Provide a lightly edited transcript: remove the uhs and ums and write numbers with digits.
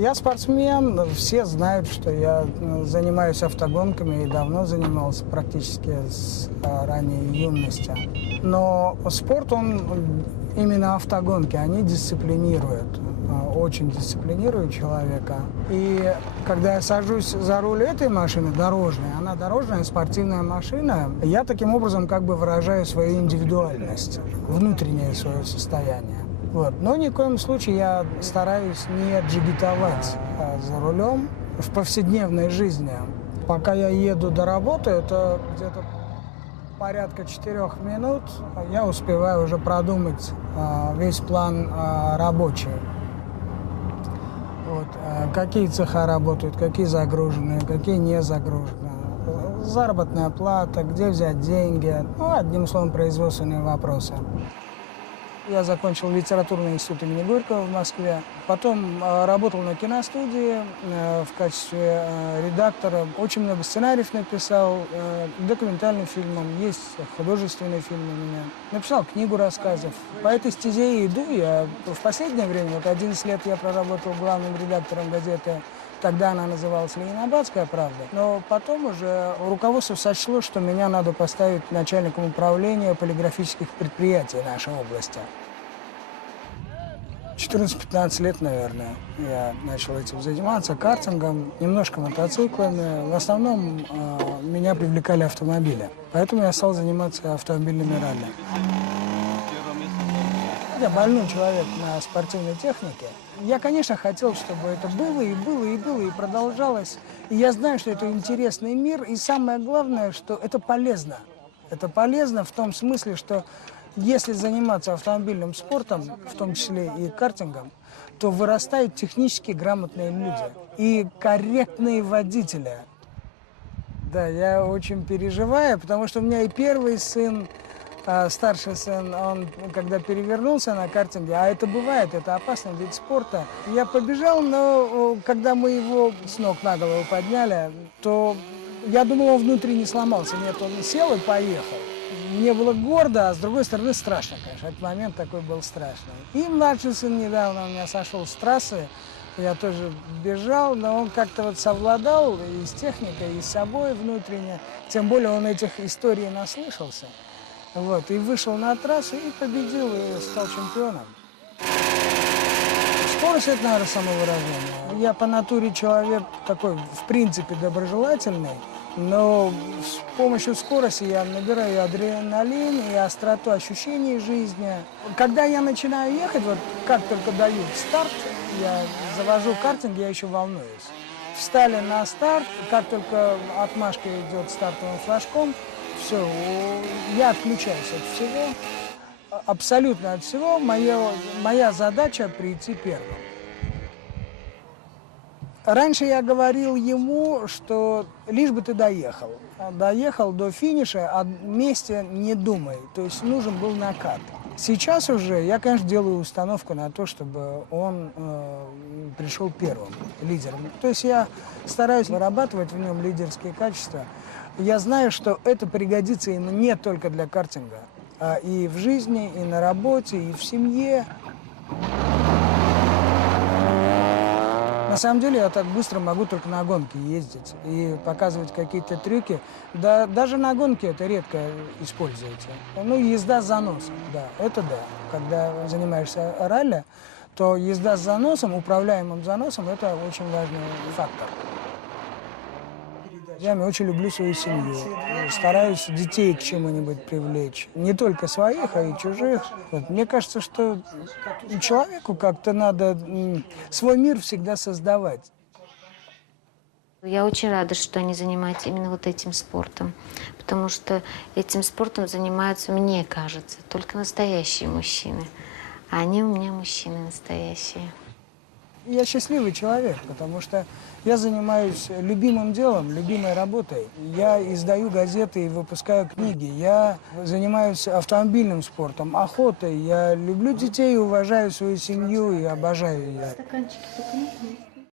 Я спортсмен, все знают, что я занимаюсь автогонками и давно занимался, практически с ранней юности. Но спорт, он именно автогонки, они дисциплинируют, очень дисциплинируют человека. И когда я сажусь за руль этой машины, дорожной, она дорожная, спортивная машина, я таким образом как бы выражаю свою индивидуальность, внутреннее свое состояние. Вот. Но ни в коем случае я стараюсь не джигитовать за рулем в повседневной жизни. Пока я еду до работы, это где-то порядка 4 минут, я успеваю уже продумать весь план рабочий. Вот. Какие цеха работают, какие загружены, какие не загружены. Заработная плата, где взять деньги. Ну, одним словом, производственные вопросы. Я закончил литературный институт имени Горького в Москве. Потом работал на киностудии в качестве редактора. Очень много сценариев написал, документальным фильмам, есть художественные фильмы у меня. Написал книгу рассказов. По этой стезе и иду я. В последнее время, вот 11 лет я проработал главным редактором газеты. Тогда она называлась «Ленинградская правда». Но потом уже руководство сочло, что меня надо поставить начальником управления полиграфических предприятий нашей области. 14-15 лет, наверное, я начал этим заниматься, картингом, немножко мотоциклами. В основном меня привлекали автомобили. Поэтому я стал заниматься автомобильными ралли. Я больной человек на спортивной технике. Я, конечно, хотел, чтобы это было, и продолжалось. И я знаю, что это интересный мир, и самое главное, что это полезно. Это полезно в том смысле, что если заниматься автомобильным спортом, в том числе и картингом, то вырастают технически грамотные люди и корректные водители. Да, я очень переживаю, потому что у меня и первый сын, старший сын, он когда перевернулся на картинге, а это бывает, это опасный вид спорта. Я побежал, но когда мы его с ног на голову подняли, то я думал, он внутри не сломался. Нет, он сел и поехал. Мне было гордо, а с другой стороны страшно, конечно. Этот момент такой был страшный. И младший сын недавно у меня сошел с трассы. Я тоже бежал, но он как-то вот совладал и с техникой, и с собой внутренне. Тем более он этих историй наслышался. Вот, и вышел на трассу, и победил, и стал чемпионом. Скорость – это, наверное, самовыражение. Я по натуре человек такой, в принципе, доброжелательный, но с помощью скорости я набираю и адреналин, и остроту ощущений жизни. Когда я начинаю ехать, вот как только дают старт, я завожу картинг, я еще волнуюсь. Встали на старт, как только отмашка идет стартовым флажком, все, я отключаюсь от всего, абсолютно от всего. Моя задача – прийти первым. Раньше я говорил ему, что лишь бы ты доехал. Доехал до финиша, о месте не думай. То есть нужен был накат. Сейчас уже я, конечно, делаю установку на то, чтобы он пришел первым, лидером. То есть я стараюсь вырабатывать в нем лидерские качества. Я знаю, что это пригодится ему не только для картинга, а и в жизни, и на работе, и в семье. На самом деле я так быстро могу только на гонки ездить и показывать какие-то трюки. Да, даже на гонке это редко используется. Ну, езда с заносом, да, это да. Когда занимаешься ралли, то езда с заносом, управляемым заносом, это очень важный фактор. Я очень люблю свою семью, стараюсь детей к чему-нибудь привлечь. Не только своих, а и чужих. Вот. Мне кажется, что человеку как-то надо свой мир всегда создавать. Я очень рада, что они занимаются именно вот этим спортом, потому что этим спортом занимаются, мне кажется, только настоящие мужчины. А они у меня мужчины настоящие. Я счастливый человек, потому что я занимаюсь любимым делом, любимой работой. Я издаю газеты и выпускаю книги. Я занимаюсь автомобильным спортом, охотой. Я люблю детей, уважаю свою семью и обожаю ее.